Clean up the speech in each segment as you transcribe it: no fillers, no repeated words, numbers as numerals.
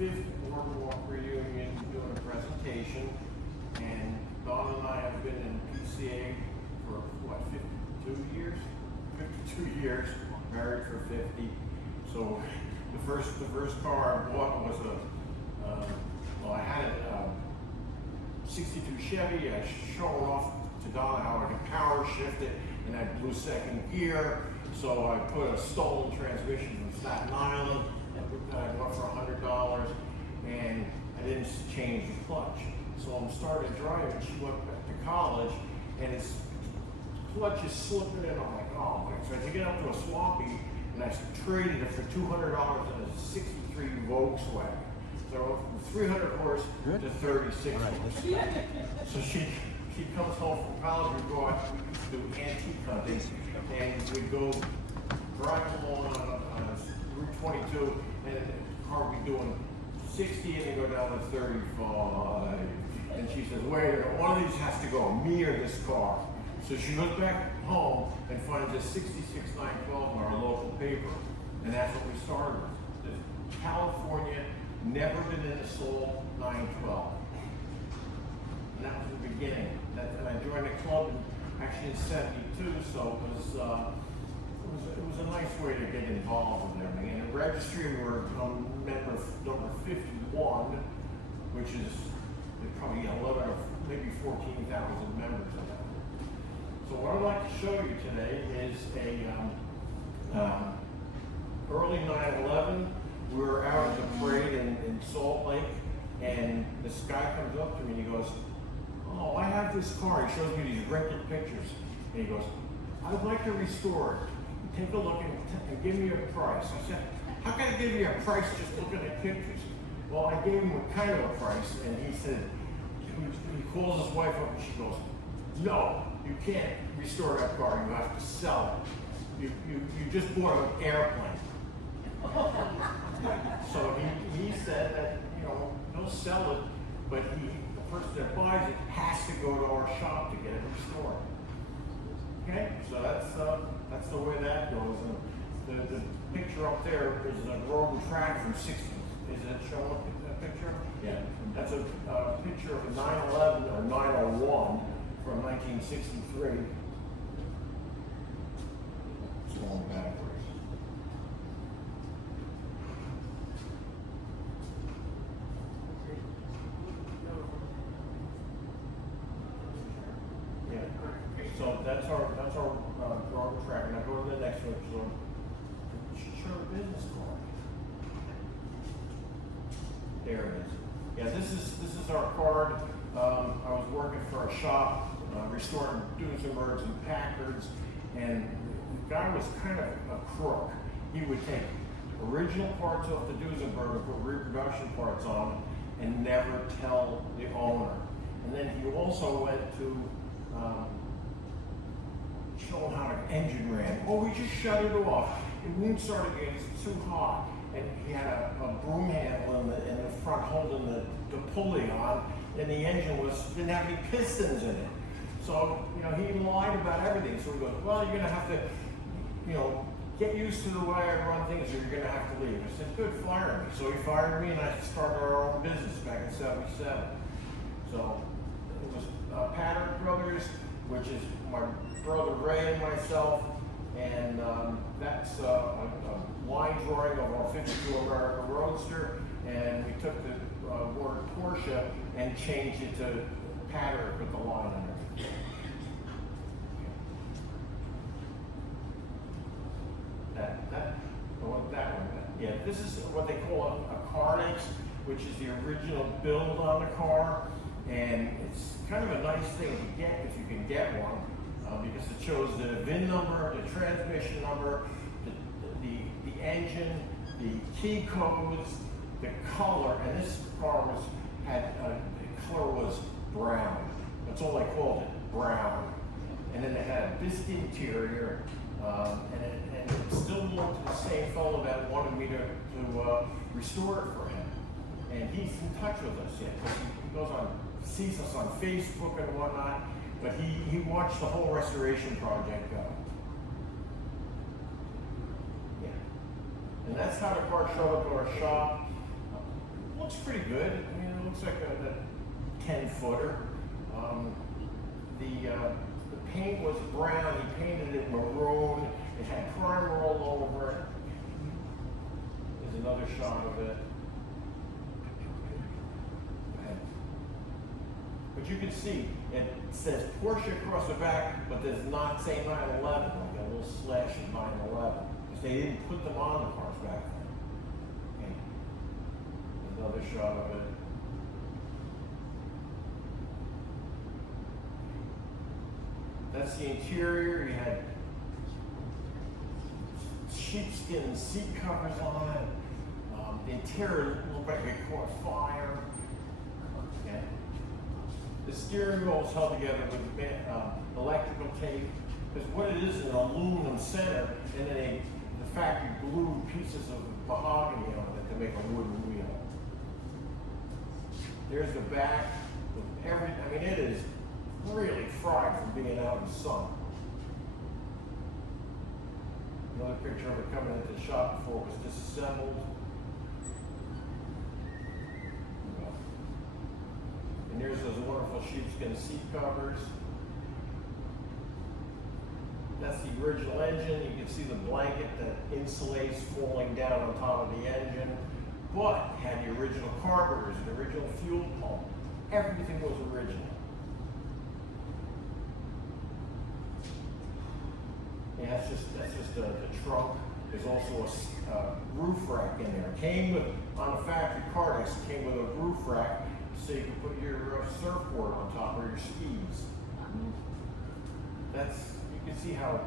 fifth Boardwalk Reunion doing a presentation, and Don and I have been in PCA for what, 52 years? 52 years, married for 50. So the first car I bought was well, I had a 62 Chevy. I showed off to Don how I could power shift it, and I blew second gear. So I put a stolen transmission from Staten Island that I bought for $100, and I didn't change the clutch. So I'm starting driving. She went back to college, and its clutch is slipping in. I'm like, oh my! So I had to get up to a swampy, and I traded it for $200 in a '63 Volkswagen. So from 300 horse to 36 horse. So she comes home from college. We go out, we do antique hunting, and we go drive along on Route 22, and the car will be doing 60, and they go down to 35. And she says, wait a minute, one of these has to go, me or this car. So she goes back home and finds a 66912 in our local paper, and that's what we started with. California, never been in a sold 912. And that was the beginning. And I joined the club actually in '72, so it was a nice way to get involved with everything. And the registry, we're member number 51, which is probably 11 or maybe 14,000 members of that. So what I'd like to show you today is a early 9/11. We were out at the parade in Salt Lake, and this guy comes up to me and he goes, oh, I have this car. He shows me these wrinkled pictures. And he goes, I'd like to restore it. Take a look and give me a price. I said, how can I give you a price just looking at pictures? Well, I gave him a kind of a price, and he said, he calls his wife up and she goes, no, you can't restore that car. You have to sell it. You just bought an airplane. So he said that, he'll sell it, but the person that buys it has to go to our shop to get it restored. Okay, so that's the way that goes. And the picture up there is a road and track from 60. Is it showing a picture? Yeah. That's a picture of a 911 or 901 from 1963. It's going backwards. So that's our drawing track. Now go to the next one. So show a business card. There it is. Yeah, this is our card. I was working for a shop restoring Duesenbergs and Packards, and the guy was kind of a crook. He would take original parts off the Duesenberg and put reproduction parts on, and never tell the owner. And then he also went to show him how the engine ran. Oh, we just shut it off. It wouldn't start again, it's too hot. And he had a broom handle in the front holding the pulley on, and the engine didn't have any pistons in it. So, he lied about everything. So he goes, well, you're gonna have to, get used to the way I run things, or you're gonna have to leave. I said, good, fire me. So he fired me, and I started our own business back in '77. So it was Paterek Brothers, which is my brother Ray and myself, and that's a line drawing of our 52 America Roadster, and we took the word Porsche and changed it to Paterek with the line underneath. That one. Yeah, this is what they call a Carnix, which is the original build on the car, and it's kind of a nice thing to get if you can get one. Because it shows the VIN number, the transmission number, the engine, the key codes, the color, and this car the color was brown. That's all they called it, brown. And then they had a bisque interior, and it still belonged to the same fellow that wanted me to restore it for him. And he's in touch with us yet. He sees us on Facebook and whatnot. But he watched the whole restoration project go. Yeah. And that's how the car showed up at our shop. looks pretty good. I mean, it looks like a 10-footer. The paint was brown. He painted it maroon. It had primer all over it. There's another shot of it. But you can see it says Porsche across the back, but does not say 911, like a little slash of 911. Because they didn't put them on the car's back then. Okay. Another shot of it. That's the interior. You had sheepskin seat covers on it. The interior looked like it caught fire. Okay. The steering wheel is held together with electrical tape, because what it is an aluminum center, and then the factory glued pieces of mahogany on it to make a wooden wheel. There's the back with everything. I mean, it is really fried from being out in the sun. Another picture of it coming into the shop before it was disassembled. And there's those wonderful sheepskin seat covers. That's the original engine. You can see the blanket that insulates falling down on top of the engine, but had the original carburetors, the original fuel pump. Everything was original. Yeah, that's just the trunk. There's also a roof rack in there. It came with, on a factory car, it came with a roof rack so you can put your surfboard on top or your skis. You can see how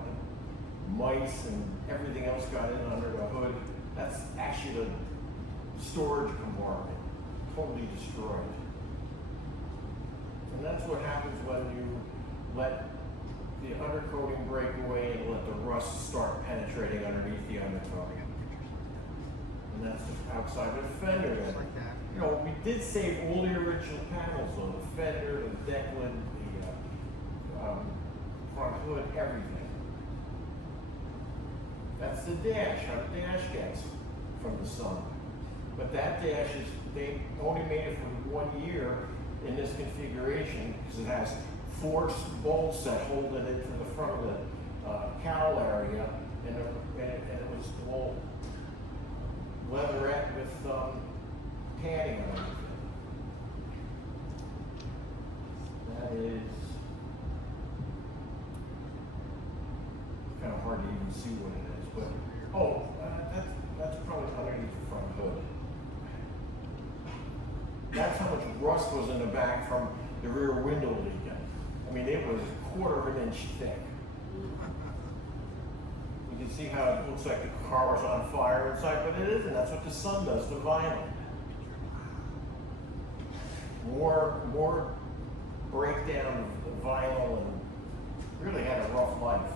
mice and everything else got in under the hood. That's actually the storage compartment, totally destroyed. And that's what happens when you let the undercoating break away and let the rust start penetrating underneath the undercoating. And that's the outside of the fender then. You know, we did save all the original panels though, the fender, the deck lid, the front hood, everything. That's the dash, how the dash gets from the sun. But that dash is, they only made it for 1 year in this configuration because it has 4 bolts that hold it into the front of the cowl area, and it was all leatherette with padding on it. That is kind of hard to even see what it is, but that's probably underneath the front hood. That's how much rust was in the back from the rear window leaking. I mean, it was 1/4 inch thick. You can see how it looks like the car was on fire inside, but it isn't. That's what the sun does to vinyl. More breakdown of the vinyl, and really had a rough life.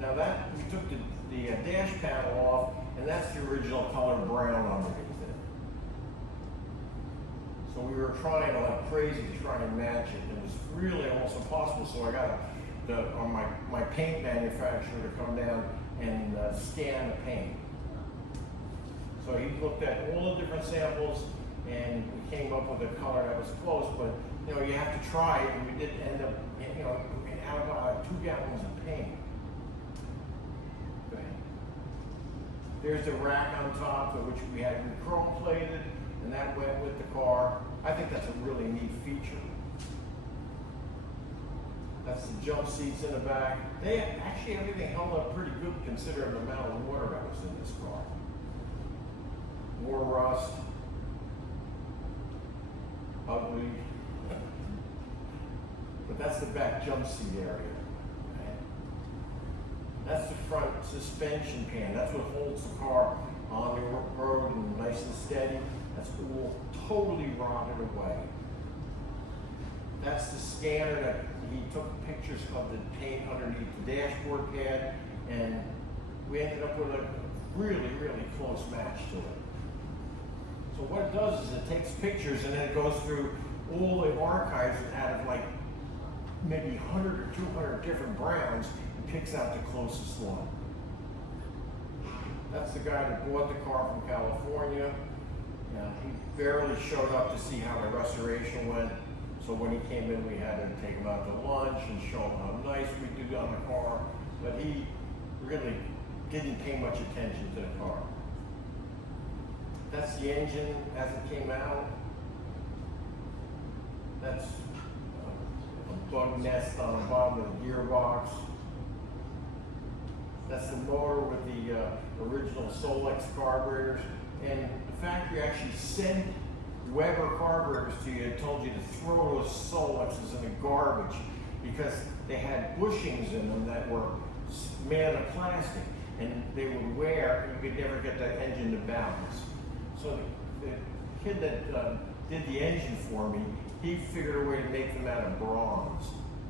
Now that, we took the dash panel off, and that's the original color brown underneath it. So we were trying like crazy to try and match it. It was really almost impossible, so I got my paint manufacturer to come down and scan the paint. So he looked at all the different samples, and we came up with a color that was close, but you know, you have to try it, and we did end up, you know, out about 2 gallons of paint. Okay. There's the rack on top, which we had chrome plated, and that went with the car. I think that's a really neat feature. That's the jump seats in the back. Actually, everything held up pretty good considering the amount of water that was in this car. More rust. Ugly. But that's the back jump seat area. Okay. That's the front suspension pan. That's what holds the car on the road and nice and steady. That's all totally rotted away. That's the scanner that he took pictures of the paint underneath the dashboard pad, and we ended up with a really, really close match to it. So what it does is it takes pictures and then it goes through all the archives out of like maybe 100 or 200 different browns and picks out the closest one. That's the guy that bought the car from California. He barely showed up to see how the restoration went. So when he came in, we had to take him out to lunch and show him how nice we do on the car. But he really didn't pay much attention to the car. That's the engine as it came out. That's a bug nest on the bottom of the gearbox. That's the motor with the original Solex carburetors. And the factory actually sent Weber carburetors to you and told you to throw those Solexes in the garbage because they had bushings in them that were made of plastic and they would wear and you could never get that engine to balance. So the kid that did the engine for me, he figured a way to make them out of bronze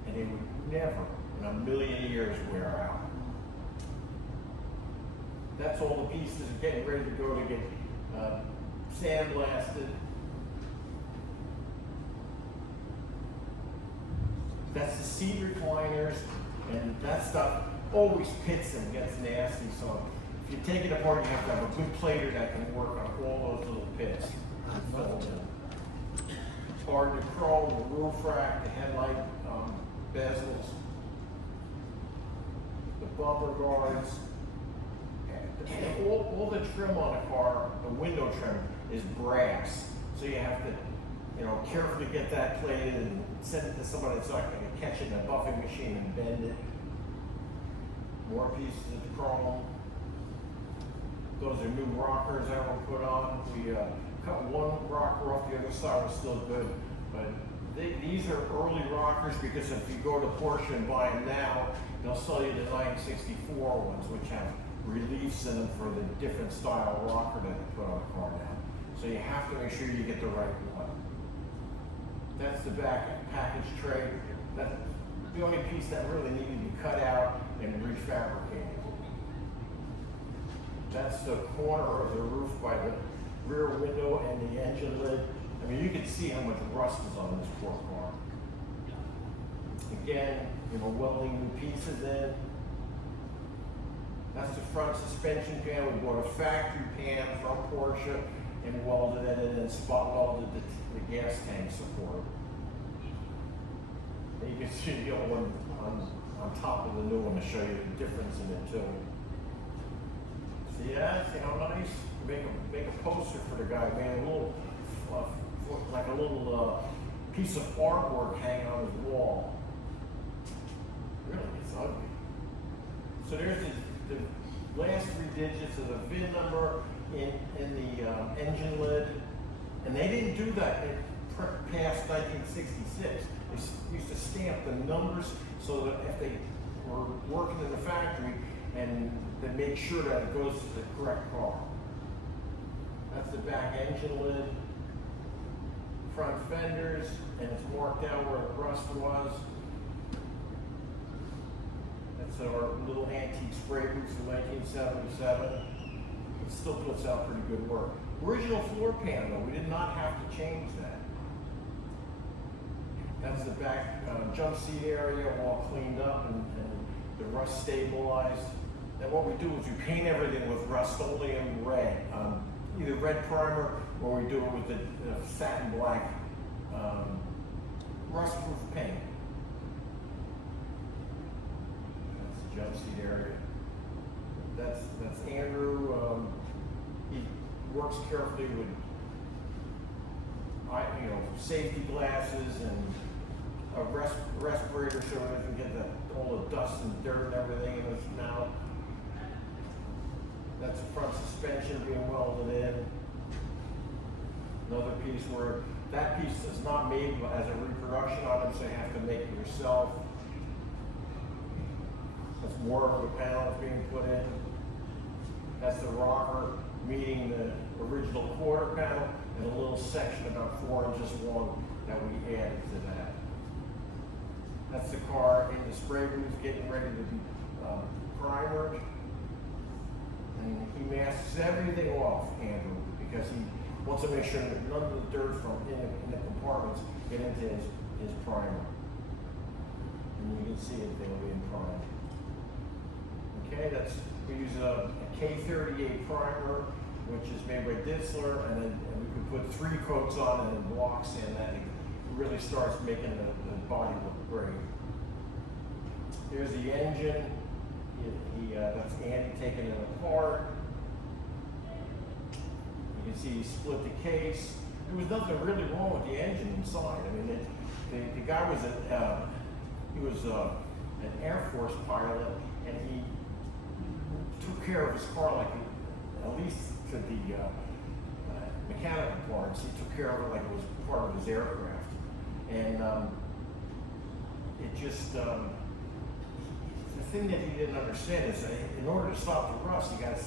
and they would never in a million years wear out. That's all the pieces are getting ready to go to get sandblasted. That's the seat recliners, and that stuff always pits and gets nasty. So if you take it apart, you have to have a good plater that can work on all those little pits. It's hard to chrome, the roof rack, the headlight bezels, the bumper guards. All the trim on a car, the window trim, is brass. So you have to, carefully get that plated and send it to somebody that's not going to catch it in a buffing machine and bend it. More pieces of chrome. Those are new rockers that were put on. We cut one rocker off, the other side was still good. But these are early rockers because if you go to Porsche and buy them now, they'll sell you the 964 ones, which have reliefs in them for the different style rocker that they put on the car now. So you have to make sure you get the right one. That's the back package tray. That's the only piece that really needed to be cut out and refabricated. That's the corner of the roof by the rear window and the engine lid. I mean, you can see how much rust is on this poor car. Again, welding new pieces in. That's the front suspension pan. We bought a factory pan from Porsche and welded it in and spot welded the gas tank support. And you can see the old one on top of the new one to show you the difference in it too. See that? See how nice? Make a poster for the guy, man. A little, like a little piece of artwork hanging on his wall. Really, it's ugly. So there's the last 3 digits of the VIN number in the engine lid, and they didn't do that past 1966. They used to stamp the numbers so that if they were working in the factory, and they make sure that it goes to the correct car. That's the back engine lid, front fenders, and it's marked out where the rust was. That's our little antique spray booth from 1977. It still puts out pretty good work. Original floor pan though, we did not have to change that. That's the back jump seat area all cleaned up and the rust stabilized. And what we do is we paint everything with Rust-Oleum red, either red primer or we do it with the satin black rust-proof paint. Jump seat area. That's Andrew. He works carefully with safety glasses and a respirator so he doesn't get all the dust and dirt and everything in his mouth. That's the front suspension being welded in. Another piece where that piece is not made as a reproduction item, so you have to make it yourself. That's more of the panels being put in. That's the rocker meeting the original quarter panel and a little section about 4 inches long that we added to that. That's the car in the spray booth getting ready to be primered. And he masks everything off, Andrew, because he wants to make sure that none of the dirt from in the compartments get into his primer. And you can see it, they'll be in prime. Okay, we use a K38 primer which is made by Ditzler, and then we can put 3 coats on and then block sand that. It really starts making the body look great. Here's the engine. That's Andy taking it apart. You can see he split the case. There was nothing really wrong with the engine inside. I mean, the guy was an Air Force pilot, and he took care of his car like, at least to the mechanical parts, he took care of it like it was part of his aircraft. And it just, the thing that he didn't understand is that in order to stop the rust, you got to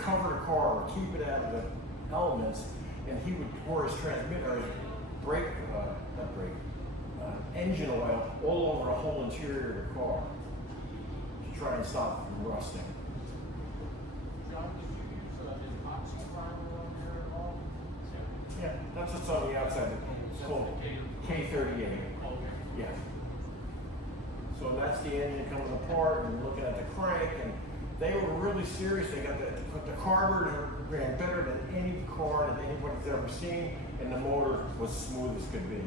cover the car or keep it out of the elements, and he would pour his transmitter, or his engine oil all over the whole interior of the car to try and stop it from rusting. John, did you use an epoxy primer on there at all? Yeah, that's what's on the outside. It's called K38. Yeah. So that's the engine coming apart and looking at the crank, and they were really serious. They got the carburetor ran better than any car that anybody's ever seen, and the motor was smooth as could be.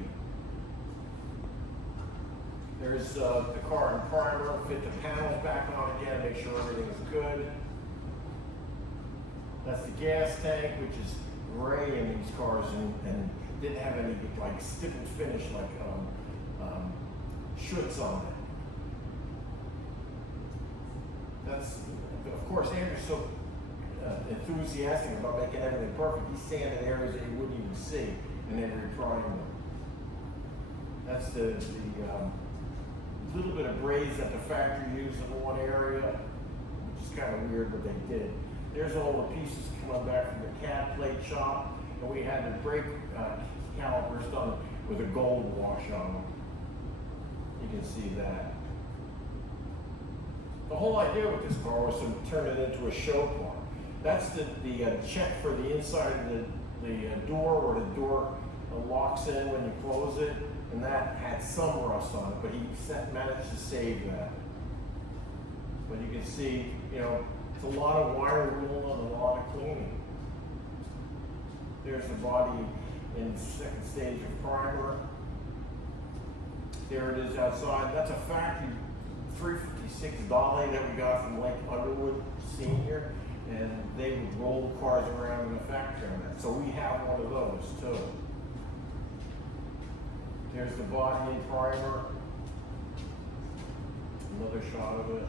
There's the car and primer, fit the panels back on again, make sure everything is good. That's the gas tank, which is gray in these cars and didn't have any like stippled finish like Schutz on it. That's, of course, Andrew's so enthusiastic about making everything perfect. He sanded areas that you wouldn't even see, and then retrying them. That's the little bit of braze that the factory used in one area, which is kind of weird, but they did. There's all the pieces coming back from the cat plate shop, and we had the brake calipers done with a gold wash on them. You can see that. The whole idea with this car was to turn it into a show car. That's the check for the inside of the door, where the door locks in when you close it, and that had some rust on it, but he managed to save that. But you can see, you know, it's a lot of wire wheel and a lot of cleaning. There's the body in the second stage of primer. There it is outside. That's a factory 356 Dolly that we got from Lake Underwood Senior, and they would roll the cars around in the factory on that. So we have one of those too. There's the body and primer. Another shot of it.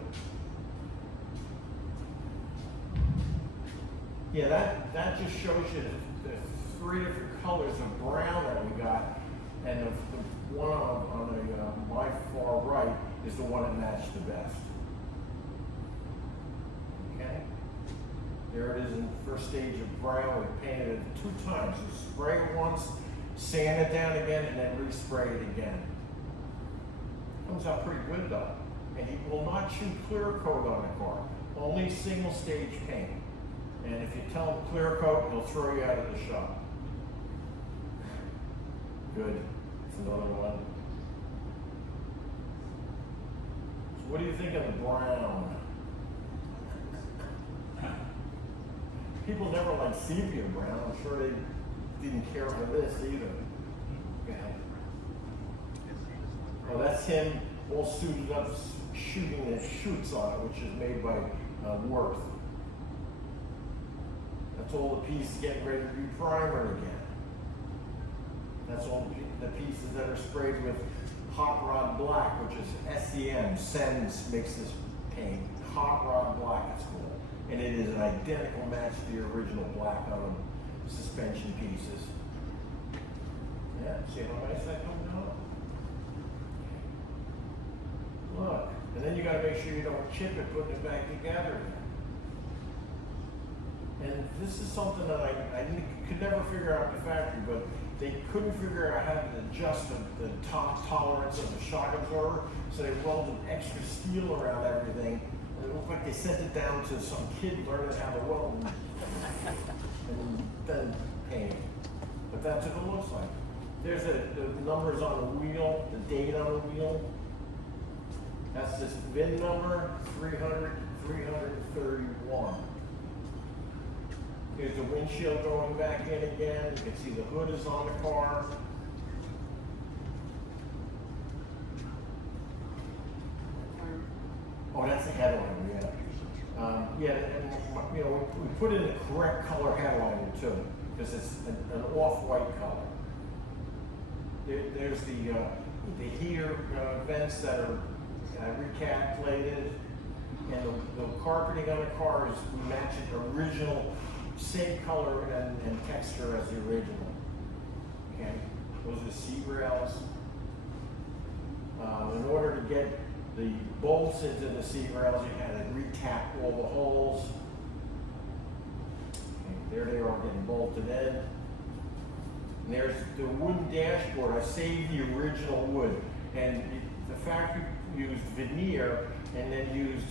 Yeah, that just shows you the 3 different colors of brown that we got, and the one on my far right is the one that matched the best. Okay? There it is in the first stage of brown. We painted it 2 times. We spray it once, sand it down again, and then respray it again. Comes out pretty good though. And he will not chew clear coat on the car. Only single stage paint. And if you tell him clear coat, he'll throw you out of the shop. Good. That's another one. So what do you think of the brown? People never like sepia brown. I'm sure they didn't care for this either. Okay. Oh, that's him all suited up shooting the chutes on it, which is made by Worth. That's all the pieces getting ready to be primered again. That's all the pieces that are sprayed with Hot Rod Black, which is SEM. SEMS makes this paint. Hot Rod Black, it's called. And it is an identical match to the original black on the suspension pieces. Yeah, see how nice that comes out? Look, and then you got to make sure you don't chip it putting it back together. And this is something that I could never figure out at the factory, but they couldn't figure out how to adjust the top tolerance of the shock absorber, so they welded extra steel around everything. And it looked like they sent it down to some kid learning how to weld and then paint it. But that's what it looks like. There's the numbers on the wheel, the date on the wheel. That's this VIN number, 300, 331. Here's the windshield going back in again. You can see the hood is on the car. Oh, that's the headliner, yeah. Yeah, and you know, we put in the correct color headliner too, because it's an off-white color. There's the heater vents that are recapitulated, and the carpeting on the car is we match it original, same color and texture as the original. Okay, those are seat rails. In order to get the bolts into the seat rails, you had to retap all the holes. Okay, there they are getting bolted in. And there's the wooden dashboard. I saved the original wood, and the factory used veneer and then used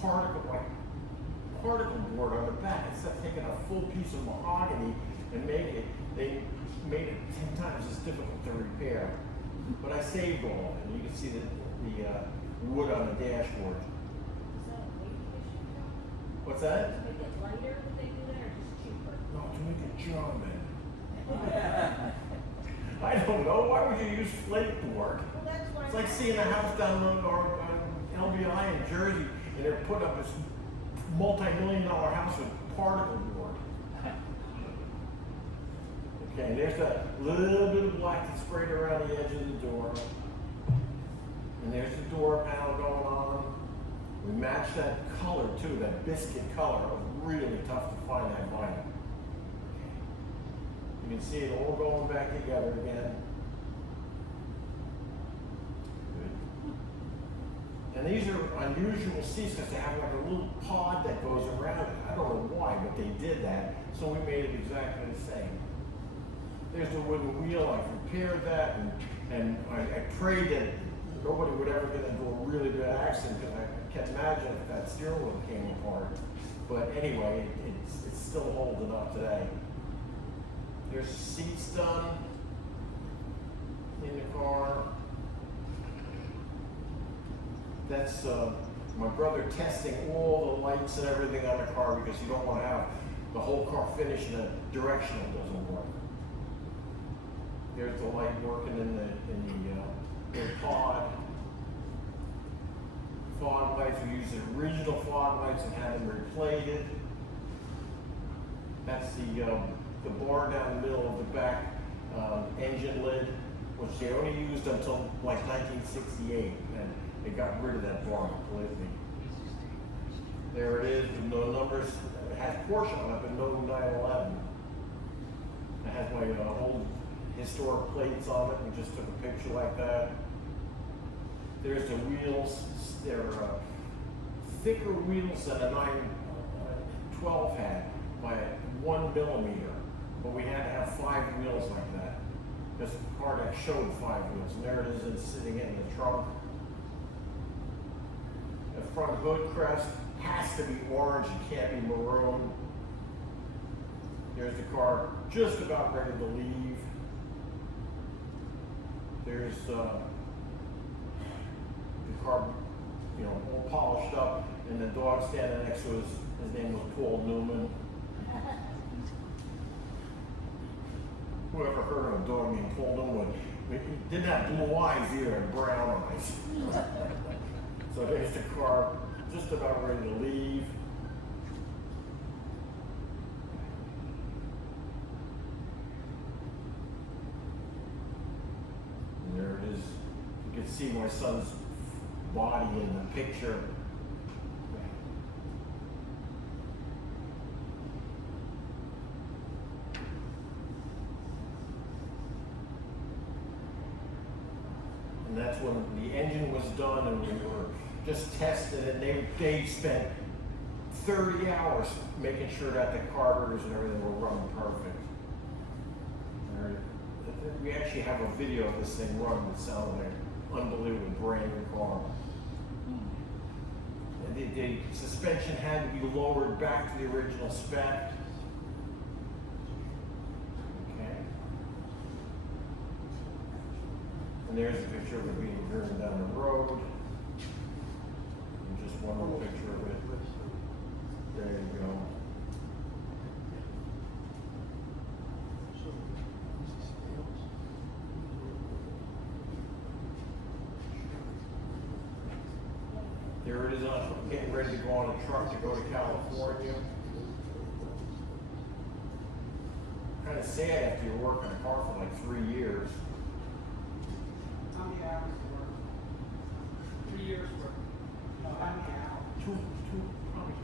particle board on the back. Instead of taking a full piece of mahogany and they made it 10 times as difficult to repair. But I saved all of it. You can see the wood on the dashboard. Is that a weight issue? What's that? To make it lighter, would they do that, or just cheaper? No, to make it German. I don't know. Why would you use flake board? Well, that's why. It's like seeing a house down on LBI in Jersey, and they're putting up this multi-million-dollar house with particle board. Okay, and there's a little bit of black that's sprayed around the edge of the door. And there's the door panel going on. We match that color too, that biscuit color. It was really tough to find that vinyl. You can see it all going back together again. Good. And these are unusual seats because they have like a little pod that goes around it. I don't know why, but they did that. So we made it exactly the same. There's the wooden wheel. I repaired that, and I prayed that nobody would ever get into a really bad accident because I can't imagine if that steering wheel came apart. But anyway, it's still holding up today. There's seats done in the car. That's my brother testing all the lights and everything on the car because you don't want to have the whole car finished in a direction that doesn't work. There's the light working in the pod. Fog lights, we use the original fog lights and had them replated. That's the bar down the middle of the back engine lid, which they only used until like 1968, and they got rid of that bar completely. There it is with no numbers. It has Porsche on it, but no 911. It has my old historic plates on it. We just took a picture like that. There's the wheels. They're thicker wheels than a 912 had by 1 millimeter. But we had to have 5 wheels like that. Because the car that showed 5 wheels. And there it is, it's sitting in the trunk. The front hood crest has to be orange. It can't be maroon. There's the car just about ready to leave. There's the car, you know, all polished up, and the dog standing next to his name was Paul Newman. Whoever heard of a dog named Paul Newman? He didn't have blue eyes either, and brown eyes. So there's the car just about ready to leave. And there it is. You can see my son's body in the picture. And that's when the engine was done and we were just testing it. They spent 30 hours making sure that the carburetors and everything were running perfect. We actually have a video of this thing running that sounded like an unbelievable brand new car. And the suspension had to be lowered back to the original spec. Okay. And there's a picture of it being driven down the road. And just one more picture of it. There you go. getting ready to go on a truck to go to California. Kind of sad after you work on a car for like 3 years. How many hours of work? 3 years work. No, how many hours? Probably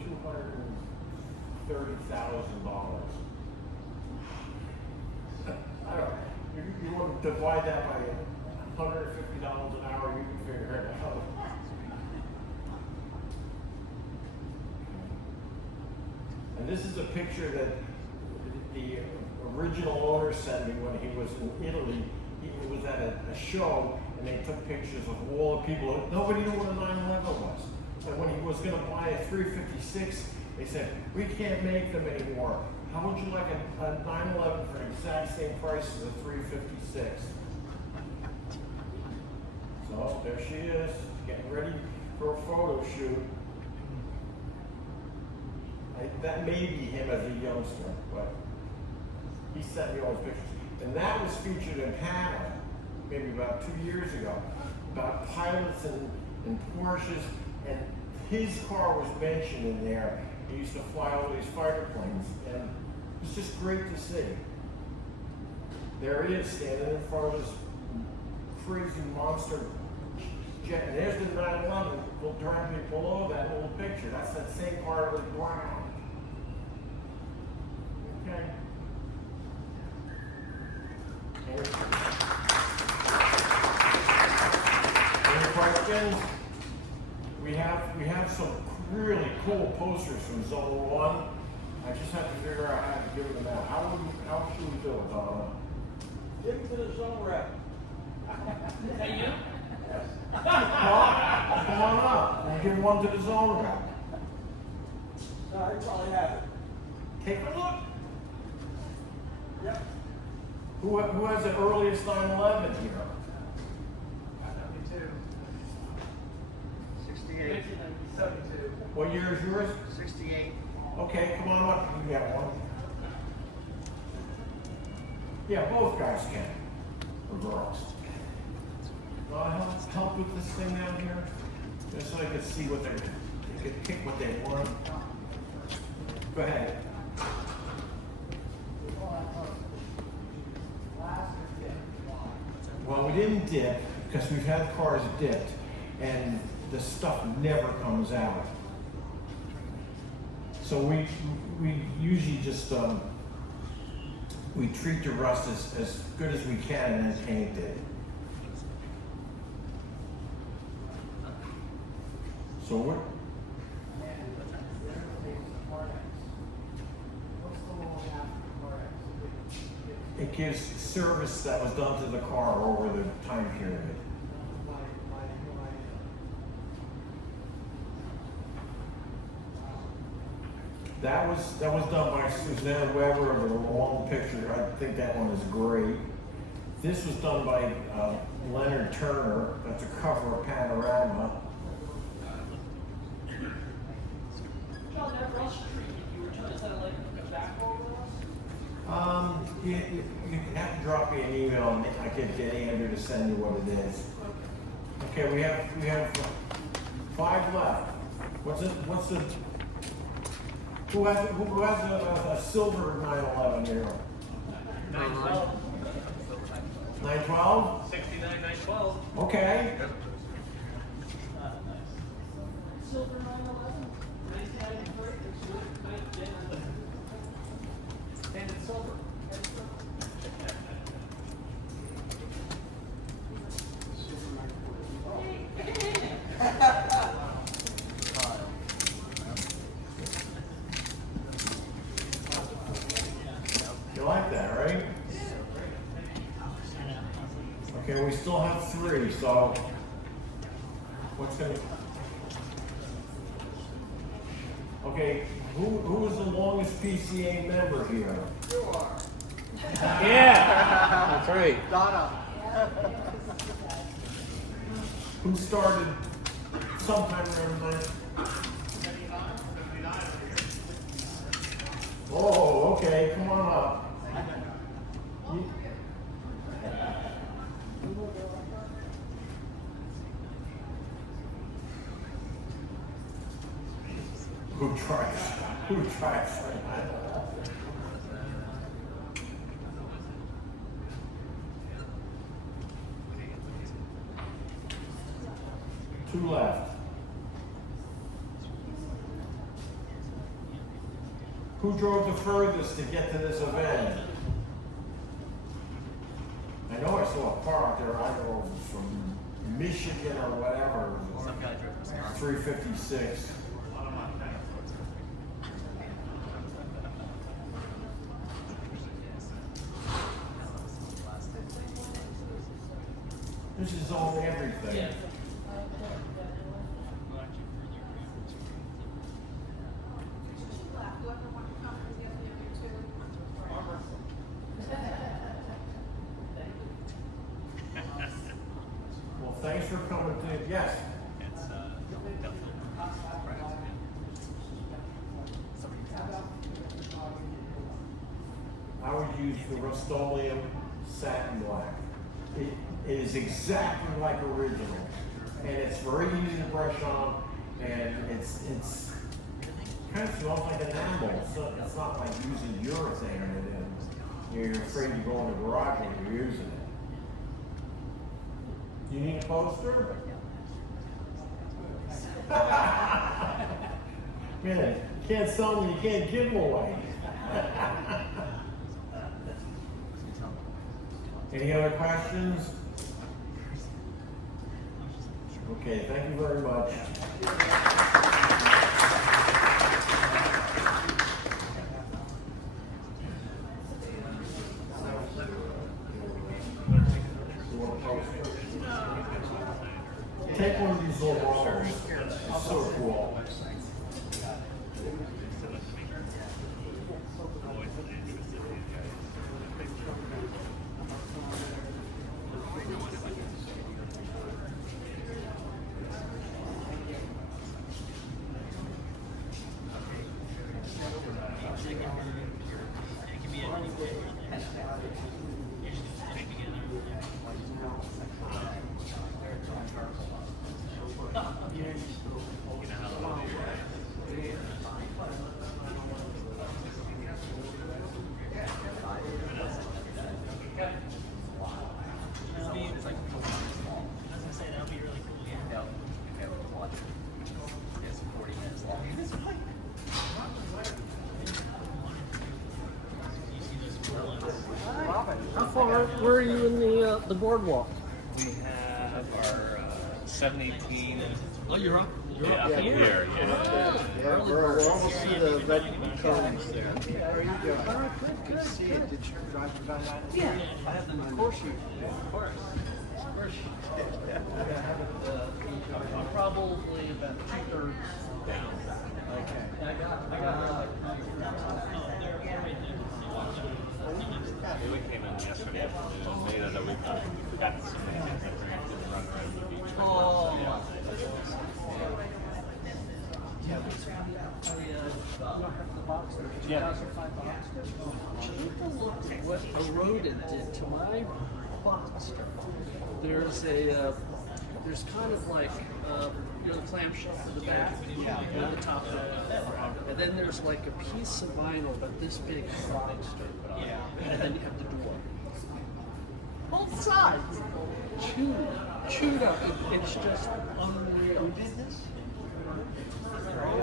$230,000. I don't know. You want to divide that by $150 an hour, you can figure it out. And this is a picture that the original owner sent me when he was in Italy. He was at a show, and they took pictures of all the people. Nobody knew what a 911 was. And when he was going to buy a 356, they said, "We can't make them anymore. How would you like a 911 for the exact same price as a 356? So there she is, getting ready for a photo shoot. That may be him as a youngster, but he sent me all his pictures. And that was featured in Hannah, maybe about 2 years ago, about pilots and Porsches, and his car was mentioned in there. He used to fly all these fighter planes, and it's just great to see. There he is, standing in front of this crazy monster jet, and there's the 911 directly below that little picture. That's that same part of the ground. Okay. Any questions? We have some really cool posters from Zone 1. I just have to figure out how to give them out. How should we do it, Donna? Give it to the zone rep. Is that you? Yes. Come on up. We'll give one to the Zone rep. No, I probably have it. Take a look. Yep. Who has the earliest 911 here? 68. 72. What year is yours? 68. Okay, come on up. You can get one. Yeah, both guys can. Or girls. Help with this thing down here? Just so I can see what they could pick what they want. Go ahead. Well, we didn't dip because we've had cars dipped, and the stuff never comes out. So we usually just we treat the rust as good as we can and then paint it. So what? It gives service that was done to the car over the time period. That was done by Suzanne Weber of the long picture. I think that one is great. This was done by Leonard Turner. That's a cover of Panorama. John, that Rush Street you were trying to set a like a back over us? You have to drop me an email and I can get Andrew to send you what it is. Okay, we have 5 left. What's the who has a silver 911 here? 912. 912? 69, 912. Okay. Silver 911. 1993. And it's silver. You like that, right? Okay, we still have 3, so what's gonna? Okay, who is the longest PCA member here? You are. Yeah, that's right. Donna. Who started sometime around 9? Oh, okay, come on up. Who tries? Who tries? Two left. Who drove the furthest to get to this event? I know I saw a car out there, I drove from Michigan or whatever. Some guy drove this car. 356. This is on everything. Well, thanks for coming to, yes. It's definitely I would use the Rust-Oleum satin black. It is exactly like original, and it's very easy to brush on, and it's kind of smells like enamel. So it's not like using urethane on it, and you're afraid to go in the garage when you're using it. You need a poster? Man, you can't sell them, you can't give them away. Any other questions? Okay, thank you very much. Take one of these little rollers. It's so cool. How far were you in the boardwalk? We have our 718. Oh, you're up. Yeah, up in here. Yeah. Yeah, we're almost to the red cones there. How are you doing? All right, good, good. See it? Did you drive around that? Yeah, I have them. Of course you do. Of course. Of course you do. I'm probably about 2/3 down. Okay. I got We came in yesterday afternoon, made it that we got some kids that were going to run around the beach. Oh. Yeah. Take a look at what a rodent did to my box. There's kind of like the clamshell for the back, and the top of it. And then there's like a piece of vinyl, but this big, and then you have the door. Both sides, chewed up. It's just unreal. Who did this?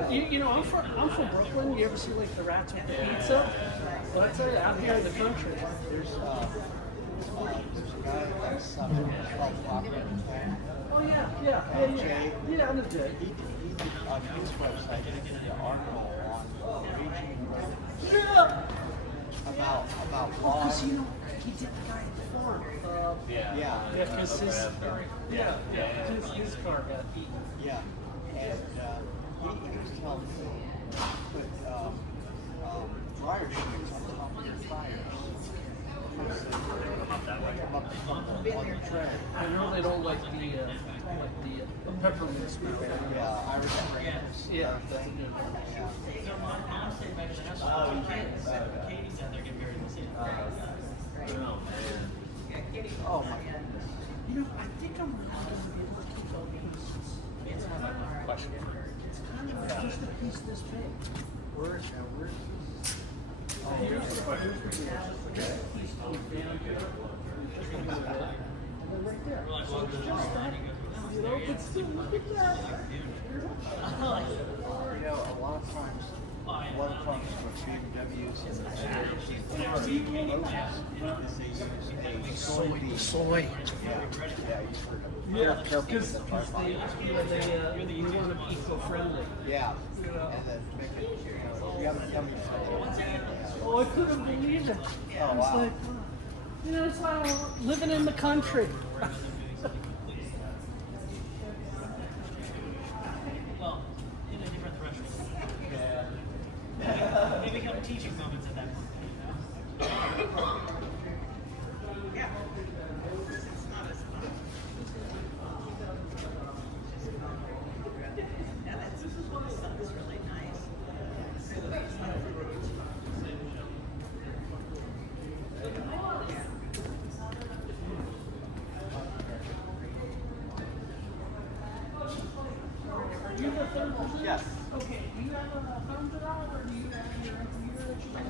You know, I'm from Brooklyn. You ever see like the rats with the pizza? But I tell you, out here in the country, There's a guy that's called oh yeah, I know Jay. He did on his website an article on Beijing Road Yeah. about Because law. you know, he did the guy at the farm. Yeah. Because his car got eaten. Yeah, and he was telling me to put dryer sheets on top of your tires. Come up on the tread. I know they don't like the peppermint smell. Yeah, Irish Springs. Yeah, that's a good one. Oh my goodness. You know, I think I'm not going to be able to keep all these. Question. just a piece this big. Where's this? Oh, Here's the piece goes down here. And then right there. So it's just that, you know, but still, look at that. you know, a lot of times, what comes with BMWs and Soy. Yeah, you sort of. Yeah, Careful because with the tar they want them eco-friendly. Yeah, and then make it, you have a yummy flavor. Oh, I couldn't believe it. Oh, I was wow. like, you know, it's like living in the country. Well, in a different threshold. They become teaching moments at that point, you know? Are you the third person? Yes. Okay, do you have a phone to that, or do you have your computer that you can?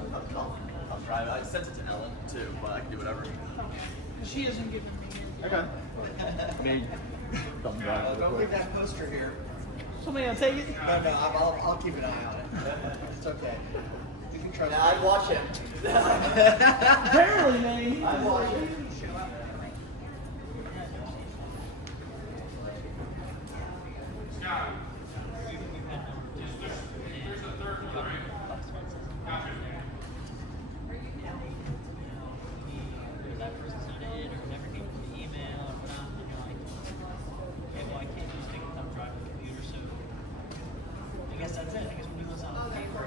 I'll try it. I sent it to Ellen too, but I can do whatever. Because she hasn't given me any. Okay. I mean, thumb drive. Don't leave that poster here. Somebody will take it? No, no, I'll keep an eye on it. It's okay. You can trust me. I'd watch him. Apparently, man. I'd watch him. That person's not in, or never came to the email, or whatnot, and you're like, okay, well, I can't just take a thumb drive of the computer, so I guess that's it. I guess we're doing this on paper.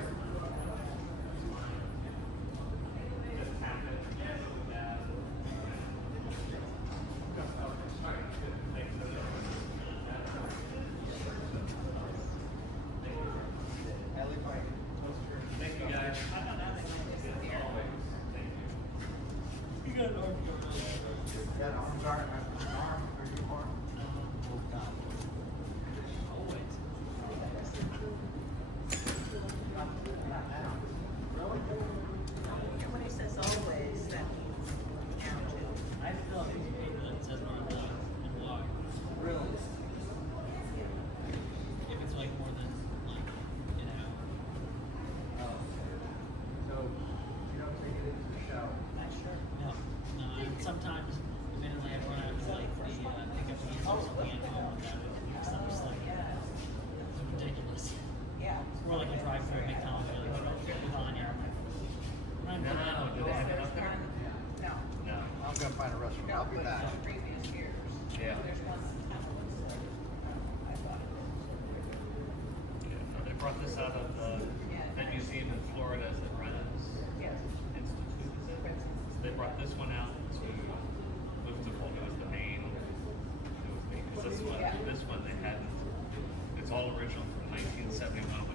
I leave my toaster. Thank you, guys. You got an arm That arms are, are you armed? always. When he says always, that means now too. I feel like it's paper that says on and why. Really? If it's like more than like, you know. Oh. So, you don't take it into the shower? No, no. And sometimes, admittedly, I run out of like the pickup games or something at home with that. Because I'm just like, it's ridiculous. Yeah. It's more like a drive-through at McDonald's. You're like, lasagna. No, do they have it up there? No. No. I'm gonna find a restaurant. No, I'll be but back. from previous years. Yeah. There's one in town that's I thought. Yeah, they brought this out of the museum in Florida, is it Reynolds Yes. Institute, is it? So they brought this one out to, what was it called? It was the main. It was the, 'cause this one they hadn't, it's all original from 1971